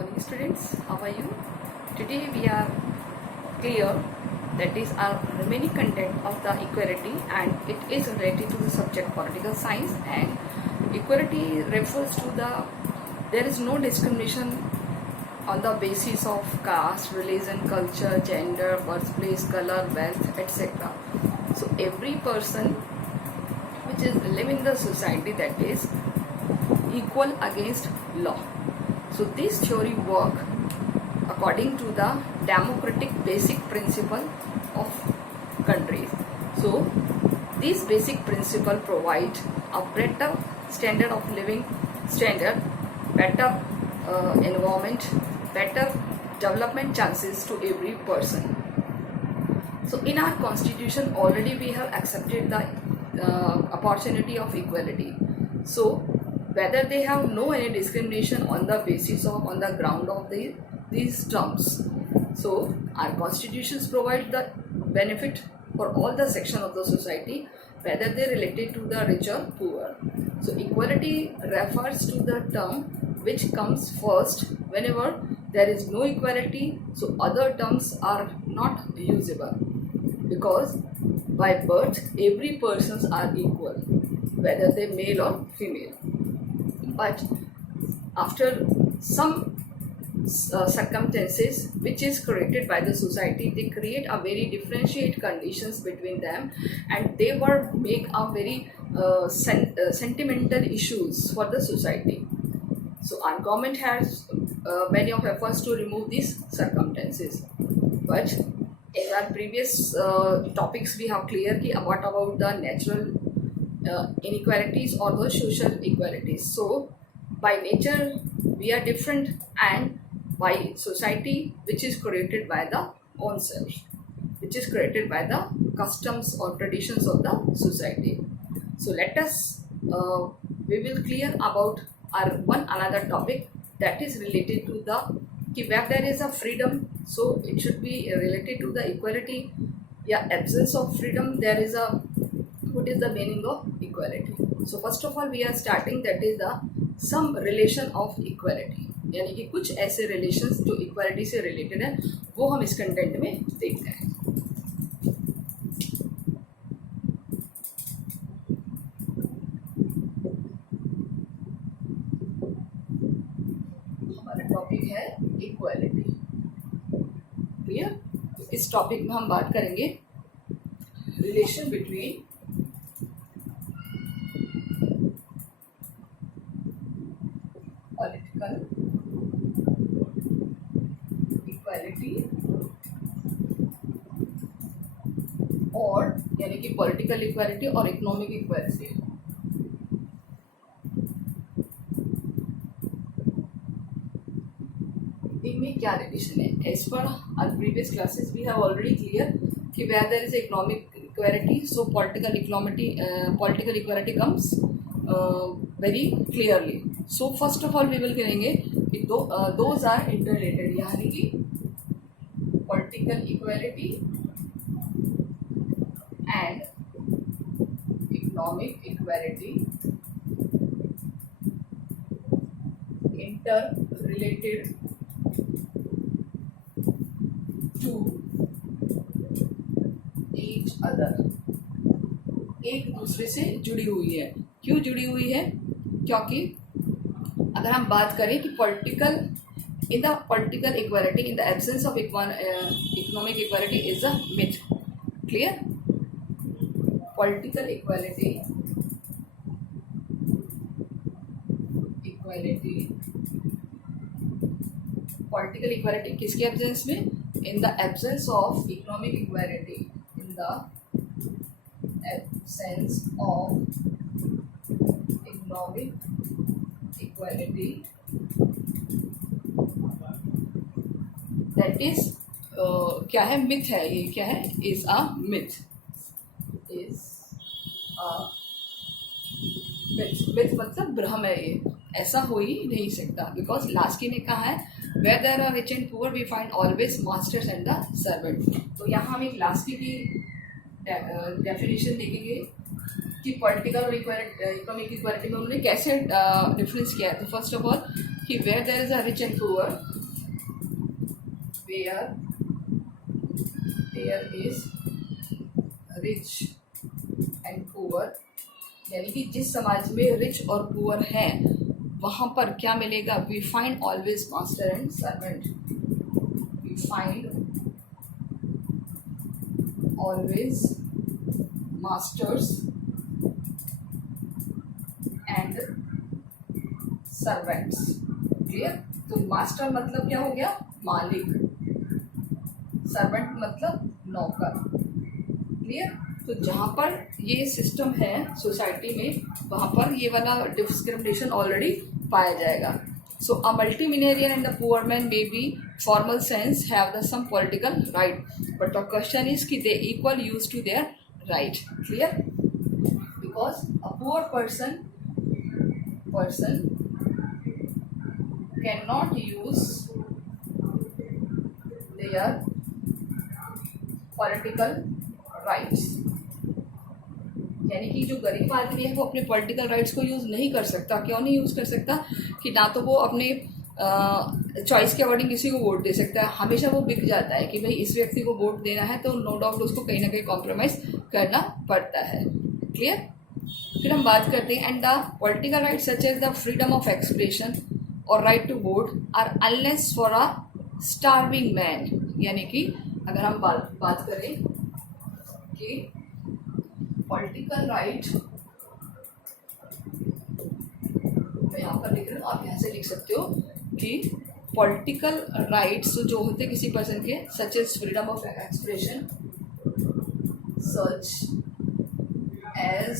morning students, how are you? Today we are clear that is our remaining content of the equality, and it is related to the subject political science. And equality refers to there is no discrimination on the basis of caste, religion, culture, gender, birthplace, color, wealth, etc. So every person which is living in the society, that is equal against law. So this theory work according to the democratic basic principle of countries. So these basic principle provide a better standard of living, better environment, better development chances to every person. So in our constitution already we have accepted the opportunity of equality. So whether they have no any discrimination on the basis of on the ground of these terms. So our constitutions provide the benefit for all the section of the society, whether they related to the rich or poor. So equality refers to the term which comes first whenever there is no equality, so other terms are not usable, because by birth every persons are equal, whether they male or female. But after some circumstances which is created by the society, they create a very differentiate conditions between them, and they were make a very sentimental issues for the society. So our government has many of efforts to remove these circumstances. But in our previous topics we have clear what about the natural inequalities or the social equalities. So by nature we are different, and by society which is created by the own self, which is created by the customs or traditions of the society. So let us we will clear about our one another topic that is related to where there is a freedom, so it should be related to the equality. Yeah, absence of freedom, there is a what is the meaning of equality. So first of all we are starting, that is the some relation of equality, यानी कि कुछ ऐसे relations जो equality से related है वो हम इस कंटेंट में देखते हैं. हमारा टॉपिक है इक्वालिटी. क्लियर? इस टॉपिक में हम बात करेंगे रिलेशन बिटवीन पॉलिटिकल इक्वालिटी और यानी कि पॉलिटिकल इक्वालिटी और इकोनॉमिक इक्वालिटी. इनमें क्या रिलेशन है? As per our previous classes we have already clear कि where there is economic equality, so political equality comes very clearly. So first of all we will करेंगे कि those are interrelated, यानी कि political equality and economic equality interrelated to each other, एक दूसरे से जुड़ी हुई है. क्यों जुड़ी हुई है? क्योंकि अगर हम बात करें कि political equality in the absence of economic equality is a myth. Clear? Political equality किसके एब्सेंस में? In the absence of economic equality, in the absence of economic equality, that is क्या है? मिथ है. ये क्या है? Is a myth. मिथ मतलब भ्रम है. ये ऐसा हो ही नहीं सकता, बिकॉज लास्की ने कहा है where there are rich and poor we find always masters and the servant. तो यहाँ हम एक लास्की की डेफिनेशन देखेंगे कि पॉलिटिकल और इकोनॉमिक इक्वालिटी में उन्होंने कैसे डिफरेंस किया है. तो फर्स्ट ऑफ ऑल कि where there is a rich and poor, where there is rich and poor, यानी कि जिस समाज में रिच और पुअर हैं वहाँ पर क्या मिलेगा, we find always master and servant, we find always masters and servants. Clear? तो मास्टर मतलब क्या हो गया, मालिक, सर्वेंट मतलब नौकर। क्लियर? तो जहाँ पर ये सिस्टम है सोसाइटी में वहाँ पर ये वाला डिस्क्रिमिनेशन ऑलरेडी पाया जाएगा। So a multimillionaire and the poor man may be formal sense have the same political right, but the question is कि they equal use to their right. Clear? Because a poor person cannot use their political rights, यानी कि जो गरीब आदमी है वो अपने political rights को यूज़ नहीं कर सकता। क्यों नहीं यूज़ कर सकता? कि ना तो वो अपने चॉइस के अकॉर्डिंग किसी को वोट दे सकता है, हमेशा वो बिक जाता है कि भाई इस व्यक्ति को वोट देना है तो नो डाउट उसको कहीं ना कहीं कॉम्प्रोमाइज़ करना पड़ता है। क्लियर? फिर हम बात करते हैं, and the political right such as the freedom of expression और right to vote are unless for a starving man, यानी कि अगर हम बात करें कि पॉलिटिकल राइट, मैं यहाँ पर लिख रही हूँ, आप यहाँ से लिख सकते हो कि पॉलिटिकल राइट्स जो होते हैं किसी पर्सन के, such as freedom of expression, such as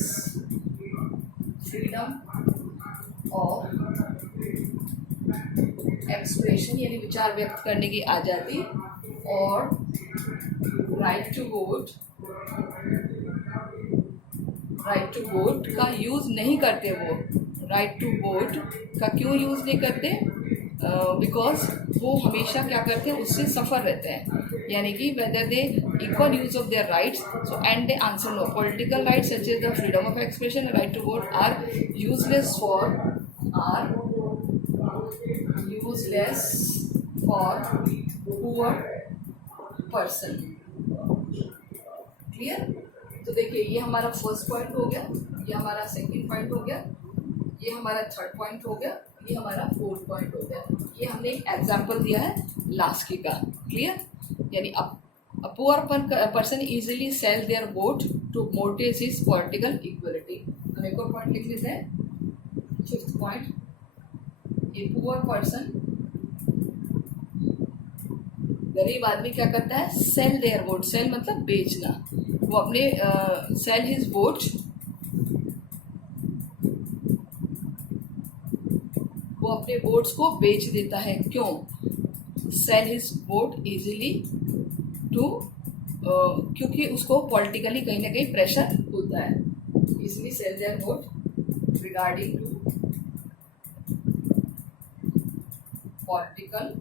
freedom of expression यानी विचार व्यक्त करने की आज़ादी, और राइट टू वोट का यूज़ नहीं करते। वो राइट टू वोट का क्यों यूज़ नहीं करते? बिकॉज वो हमेशा क्या करते हैं, उससे सफ़र रहते हैं, यानी कि whether they equal use of their rights, so and they answer no. Political rights such as the freedom of expression, right to vote are useless for poor person. Clear? तो देखिए ये हमारा फर्स्ट पॉइंट हो गया, ये हमारा second point हो गया, ये हमारा थर्ड पॉइंट हो गया, ये हमारा फोर्थ पॉइंट हो गया। ये हमने एक एग्जाम्पल दिया है लास्ट का। क्लियर? यानी a poor person easily sell their vote to mortgage his political equality. हम एक और पॉइंट लिख लेते हैं, fifth point, a poor person, गरीब आदमी क्या करता है, सेल देयर वोट, सेल मतलब बेचना, वो अपने सेल हिज वोट, वो अपने वोट्स को बेच देता है। क्यों? Sell his vote easily to, क्योंकि उसको पॉलिटिकली कहीं ना कहीं प्रेशर होता है, इसलिए sell their vote regarding to political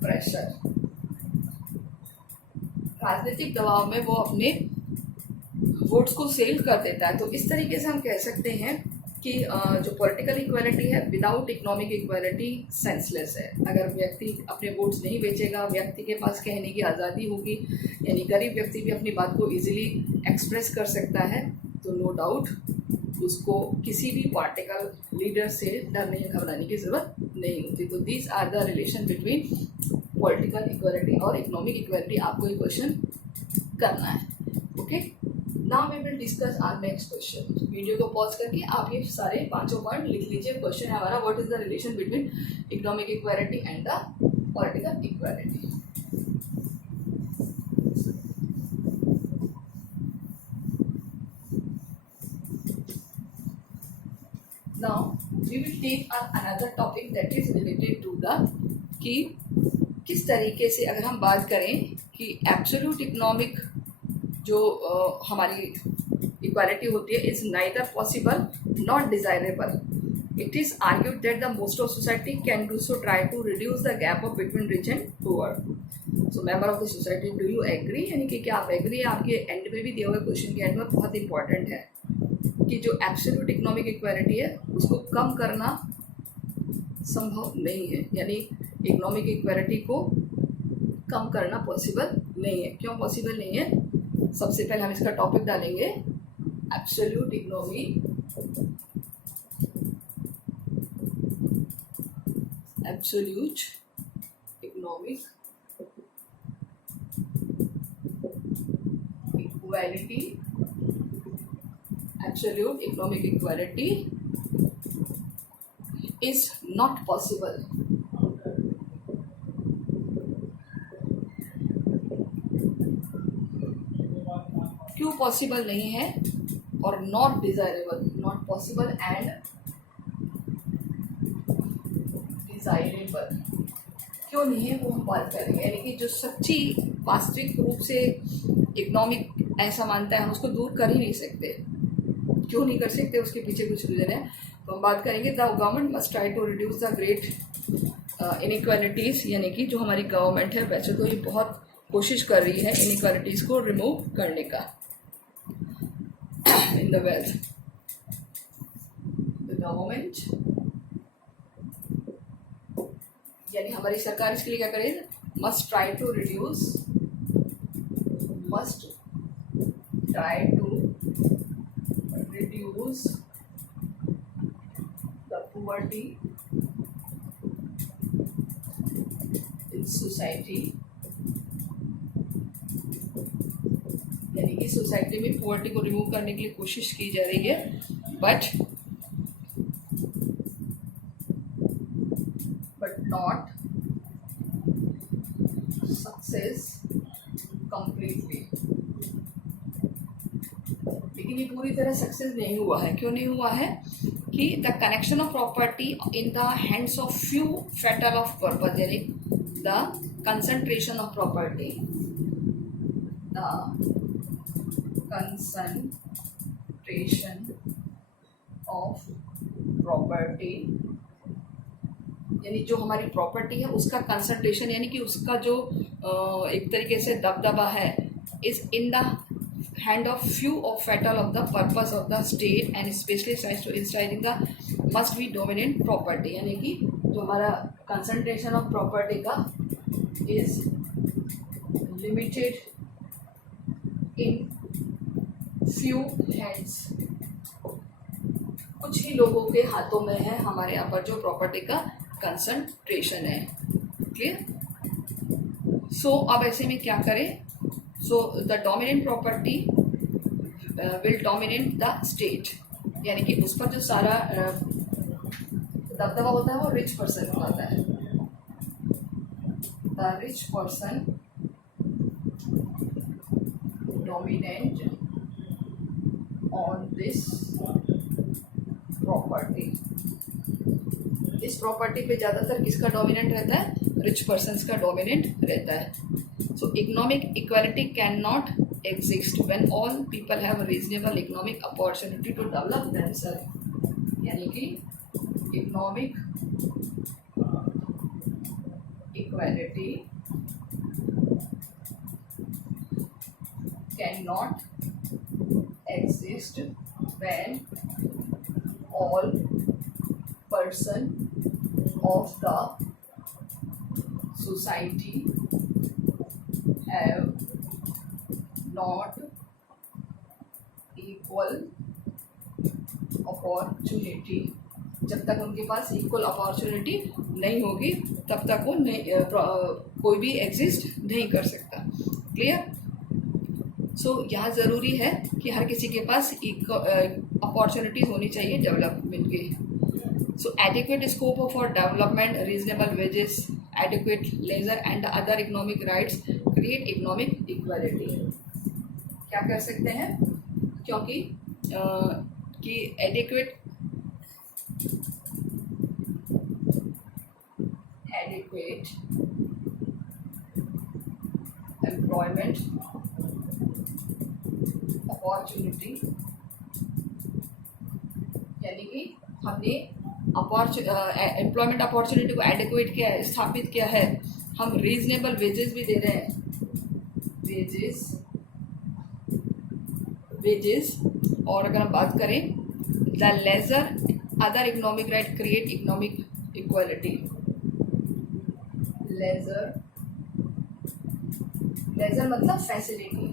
pressure. राजनीतिक दबाव में वो अपने वोट्स को सेल कर देता है। तो इस तरीके से हम कह सकते हैं कि जो पॉलिटिकल इक्वालिटी है विदाउट इकोनॉमिक इक्वालिटी सेंसलेस है। अगर व्यक्ति अपने वोट्स नहीं बेचेगा, व्यक्ति के पास कहने की आज़ादी होगी, यानी गरीब व्यक्ति भी अपनी बात को इजीली एक्सप्रेस कर सकता है, तो नो डाउट उसको किसी भी पॉलिटिकल लीडर से डरने या घबराने की ज़रूरत नहीं होती। तो these are the relation between political equality और इकोनॉमिक इक्वालिटी। आपको ये क्वेश्चन करना है। Okay, now we will discuss our next question. Video को पॉज करके आप ये सारे पांचों पॉइंट लिख लीजिए। क्वेश्चन है हमारा, what is the relation between economic equality and the political equality. Now we will take another topic that is related to the कि किस तरीके से अगर हम बात करें कि एब्सोल्यूट इकोनॉमिक जो हमारी इक्वालिटी होती है is neither possible not desirable. It is argued that the most of society can do so try to reduce the gap of between rich and poor. So member of the society, do you agree? यानी कि क्या आप agree? आपके and में भी दिए हुए question के एंड में बहुत इंपॉर्टेंट है। कि जो एब्सोल्यूट इकोनॉमिक इक्वालिटी है उसको कम करना संभव नहीं है, यानी इकोनॉमिक इक्वालिटी को कम करना पॉसिबल नहीं है। क्यों पॉसिबल नहीं है? सबसे पहले हम इसका टॉपिक डालेंगे absolute economic equality. Absolute economic equality is not possible. क्यों पॉसिबल नहीं है? और not desirable, not possible and desirable क्यों नहीं है वो हम बात करेंगे। यानी कि जो सच्ची वास्तविक रूप से इकोनॉमिक ऐसा मानता है हम उसको दूर कर ही नहीं सकते। क्यों नहीं कर सकते उसके पीछे कुछ रीजन है, तो हम बात करेंगे। The government must try to reduce the great inequalities. यानी कि जो हमारी गवर्नमेंट है वैसे तो ये बहुत कोशिश कर रही है इनइक्वालिटीज को रिमूव करने का in the wealth. The government यानी हमारी सरकार इसके लिए क्या करे? Must try to reduce the poverty in society. यानी कि सोसाइटी में पॉवर्टी को रिमूव करने के लिए कोशिश की जा रही है, बट नॉट सक्सेस कंप्लीटली। लेकिन ये पूरी तरह सक्सेस नहीं हुआ है। क्यों नहीं हुआ है? कि the connection of property in the hands of few fatal of purpose, यानी the concentration of property, the concentration of property यानी जो हमारी प्रॉपर्टी है उसका कंसंट्रेशन यानी कि उसका जो एक तरीके से दबदबा है is in the hand of few of fatal of the purpose of the state and specially in the must be dominant property. यानी कि जो हमारा कंसंट्रेशन ऑफ प्रॉपर्टी का is limited in few hands, कुछ ही लोगों के हाथों में है हमारे यहाँ पर जो प्रॉपर्टी का कंसंट्रेशन है। क्लियर? सो अब ऐसे में क्या करें? So the dominant property will dominate the state, यानी कि उस पर जो सारा दबदबा होता है वो रिच पर्सन को आता है। The rich person dominant on this property. इस प्रॉपर्टी पे ज़्यादातर किसका डोमिनेंट रहता है? रिच पर्सन्स का डोमिनेंट रहता है। So economic equality can not exist when all people have reasonable economic opportunity to develop themself. यानी कि economic equality can not exist when all person of the society have not equal opportunity। जब तक उनके पास equal opportunity नहीं होगी तब तक वो नहीं कोई भी एग्जिस्ट नहीं कर सकता। क्लियर? सो यहाँ ज़रूरी है कि हर किसी के पास अपॉर्चुनिटीज होनी चाहिए डेवलपमेंट की। So adequate scope for development, reasonable wages, adequate leisure and other economic rights create economic equality. क्या कर सकते हैं? क्योंकि कि एडिक्वेट एम्प्लॉयमेंट अपॉर्चुनिटी, यानी कि हमने एम्प्लॉयमेंट अपॉर्चुनिटी को एडिक्वेट किया है, स्थापित किया है। हम रीजनेबल वेजेस भी दे रहे हैं, वेजेस और अगर हम बात करें the leisure other economic right create economic equality. Leisure मतलब facility,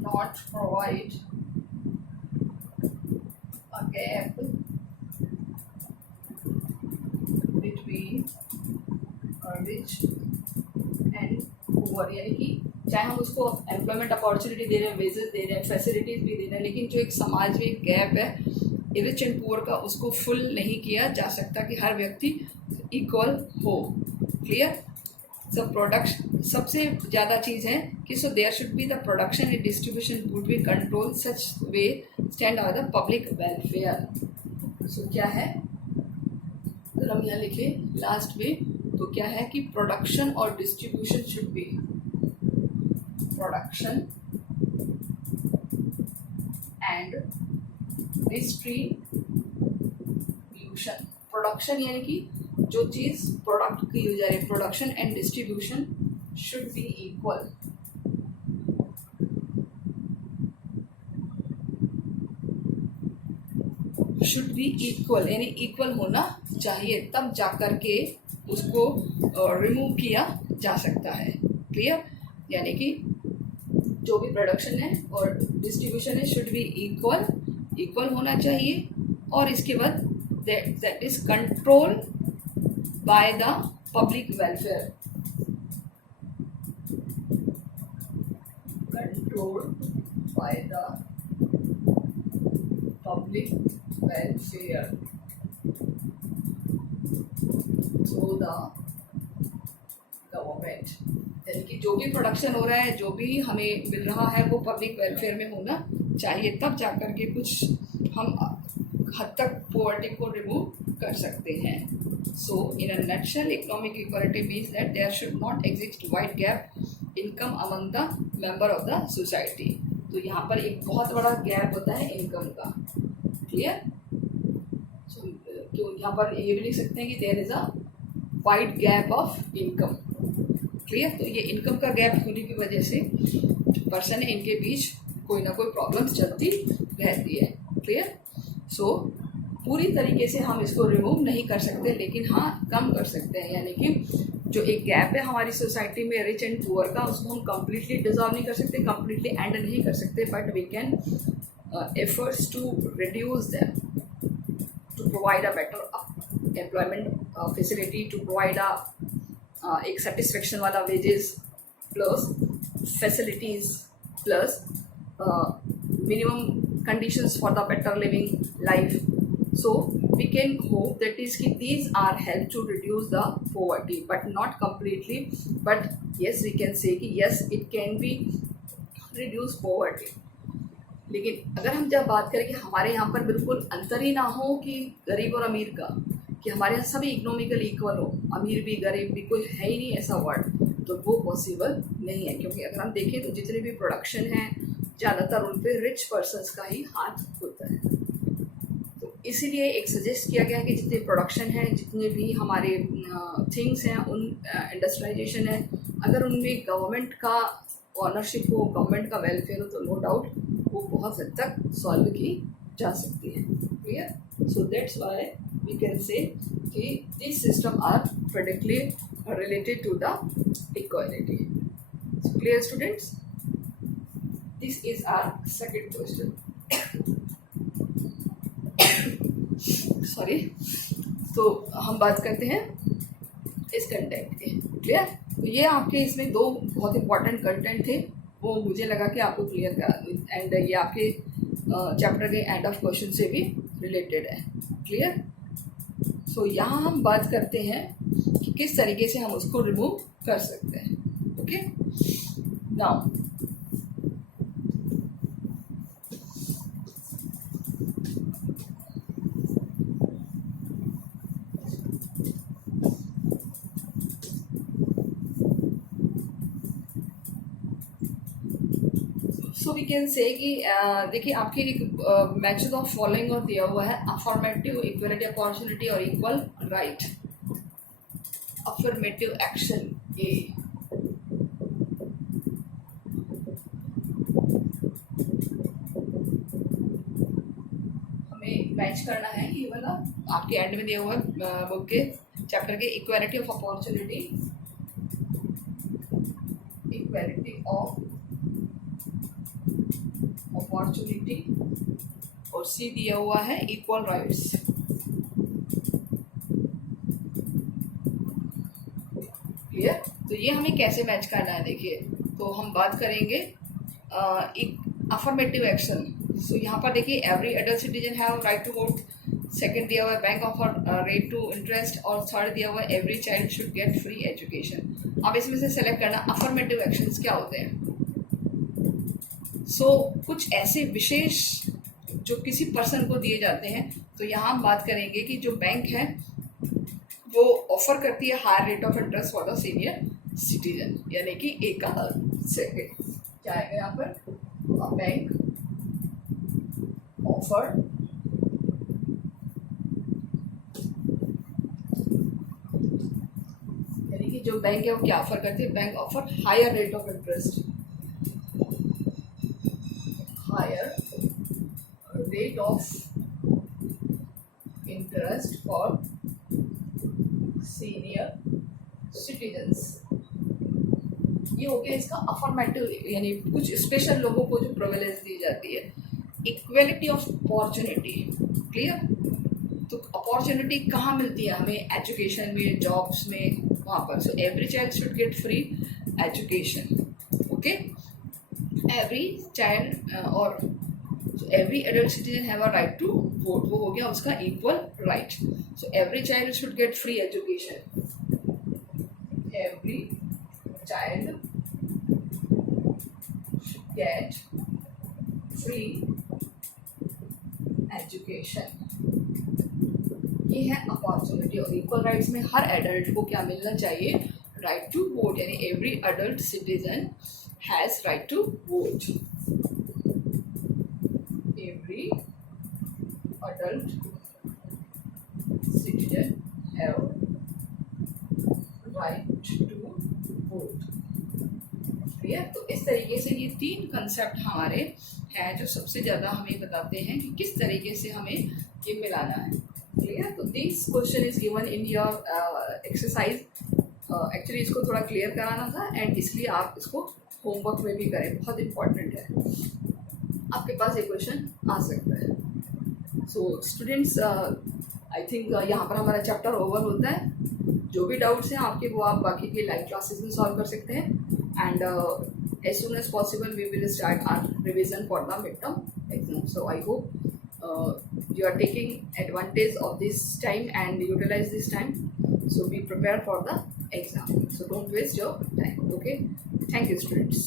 not provide a gap between rich and poor, यानी कि चाहे हम उसको एम्प्लॉयमेंट अपॉर्चुनिटी दे रहे हैं, वेजेस दे रहे हैं, फैसिलिटीज भी दे रहे हैं, लेकिन जो एक समाज में गैप है रिच एंड पुअर का, उसको फुल नहीं किया जा सकता कि हर व्यक्ति इक्वल हो। क्लियर? सब प्रोडक्शन सबसे ज़्यादा चीज़ है कि so there should be the production and distribution would be control such way stand out the public welfare. So क्या है, अगर हम यहाँ लिखे लास्ट में तो क्या है कि प्रोडक्शन और distribution should be production and distribution. Production यानी कि जो चीज प्रोडक्ट की हो जा रही है, production and distribution should be equal. Should be equal यानी इक्वल होना चाहिए, तब जाकर के उसको रिमूव किया जा सकता है। क्लियर? यानी कि जो भी प्रोडक्शन है और डिस्ट्रीब्यूशन है शुड बी इक्वल होना चाहिए, और इसके बाद that is control by the public welfare, control by the public welfare through the government. यानी कि जो भी प्रोडक्शन हो रहा है, जो भी हमें मिल रहा है, वो पब्लिक वेलफेयर में होना चाहिए, तब जाकर के कुछ हम हद तक पॉवर्टी को रिमूव कर सकते हैं। So in a nutshell economic equality means that there should not exist wide gap income among the member of the society. तो यहाँ पर एक बहुत बड़ा गैप होता है इनकम का। क्लियर? सो क्यों यहाँ पर ये भी लिख सकते हैं कि there is a wide gap of income. Clear? तो ये इनकम का गैप होने की वजह से जो पर्सन है इनके बीच कोई ना कोई प्रॉब्लम्स चलती रहती है। क्लियर? सो पूरी तरीके से हम इसको रिमूव नहीं कर सकते, लेकिन हाँ कम कर सकते हैं। यानी कि जो एक गैप है हमारी सोसाइटी में रिच एंड पुअर का, उसको हम कम्प्लीटली डिजॉल्व नहीं कर सकते, कम्प्लीटली एंड नहीं कर सकते, but we can efforts to reduce them, to provide a better employment facility, to provide एक सेटिस्फेक्शन वाला wages plus facilities plus minimum conditions for the better living life. So we can hope that these are help to reduce the poverty, but not completely, but yes we can say कि yes it can be reduce poverty। लेकिन अगर हम जब बात करें कि हमारे यहाँ पर बिल्कुल अंतर ही ना हो कि गरीब और अमीर का, कि हमारे यहाँ सभी इकोनॉमिकली इक्वल हो, अमीर भी गरीब भी, कोई है ही नहीं ऐसा वर्ड, तो वो पॉसिबल नहीं है। क्योंकि अगर हम देखें तो जितने भी प्रोडक्शन है ज़्यादातर उन पे रिच पर्सनस का ही हाथ होता है। तो इसीलिए एक सजेस्ट किया गया कि जितने प्रोडक्शन है, जितने भी हमारे थिंग्स हैं, उन इंडस्ट्रियलाइजेशन है, अगर उनमें गवर्नमेंट का ऑनरशिप हो, गवर्नमेंट का वेलफेयर हो, तो नो डाउट वो बहुत हद तक सॉल्व की जा सकती है। Clear? So that's why we can say कि this system are predictably related to the equality. So clear students? This is our second question. Sorry. तो हम बात करते हैं इस कंटेंट के। क्लियर? तो ये आपके इसमें दो बहुत इंपॉर्टेंट कंटेंट थे, वो मुझे लगा कि आपको क्लियर करा दूँ, एंड ये आपके चैप्टर के एंड ऑफ क्वेश्चन से भी रिलेटेड है। क्लियर? सो यहाँ हम बात करते हैं कि किस तरीके से हम उसको रिमूव कर सकते हैं। Okay, now so we can say कि देखिए आपके एक मैचेस ऑफ फॉलोइंग और दिया हुआ है, अफॉर्मेटिव, इक्वलिटी अपॉर्चुनिटी और इक्वल राइट। अफर्मेटिव एक्शन ए, मैच करना है ये वाला आपके एंड में दिया हुआ है बुक के चैप्टर के equality of opportunity, equality of opportunity, और सी दिया हुआ है इक्वल राइट्स। क्लियर? तो ये हमें कैसे मैच करना है देखिए, तो हम बात करेंगे एक अफर्मेटिव एक्शन। सो यहाँ पर देखिए every adult citizen have right to vote, second दिया हुआ है bank offer rate to interest, और थर्ड दिया हुआ है every child should get free education. अब इसमें से सेलेक्ट करना अफर्मेटिव एक्शंस क्या होते हैं। सो कुछ ऐसे विशेष जो किसी पर्सन को दिए जाते हैं, तो यहाँ हम बात करेंगे कि जो बैंक है वो ऑफर करती है higher rate of interest for the senior citizen, यानी कि ए का सेकेंड क्या आएगा यहाँ पर, बैंक ऑफर यानी कि जो बैंक है वो क्या ऑफर करती है, bank offer higher rate of interest, higher rate of interest for senior citizens. ये हो गया इसका अफर्मेटिव, यानी कुछ स्पेशल लोगों को जो प्रिविलेज दी जाती है। Equality of opportunity, clear? तो अपॉर्चुनिटी कहाँ मिलती है हमें, एजुकेशन में, जॉब्स में, वहाँ पर। So every child should get free education, okay. Every child और every adult citizen have a right to vote, वो हो गया उसका equal right. So every child should get free education, every child should get free education। ये है opportunity. और equal rights में हर adult को क्या मिलना चाहिए, राइट टू वोट, यानी every adult citizen has right to vote, every adult citizen have right to vote. Clear? तो इस तरीके से ये तीन कंसेप्ट हमारे हैं जो सबसे ज़्यादा हमें बताते हैं कि किस तरीके से हमें ये मिलाना है। क्लियर? तो this question is given in your exercise. Actually इसको थोड़ा क्लियर कराना था एंड इसलिए आप इसको होमवर्क में भी करें, बहुत इम्पॉर्टेंट है, आपके पास ये क्वेश्चन आ सकता है। सो स्टूडेंट्स, आई थिंक यहाँ पर हमारा चैप्टर ओवर होता है। जो भी डाउट्स हैं आपके वो आप बाकी के लाइव क्लासेस में सॉल्व कर सकते हैं, and as soon as possible we will start our revision for the midterm exam. So I hope you are taking advantage of this time and utilize this time, so be prepared for the exam. So don't waste your time, okay? Thank you, students.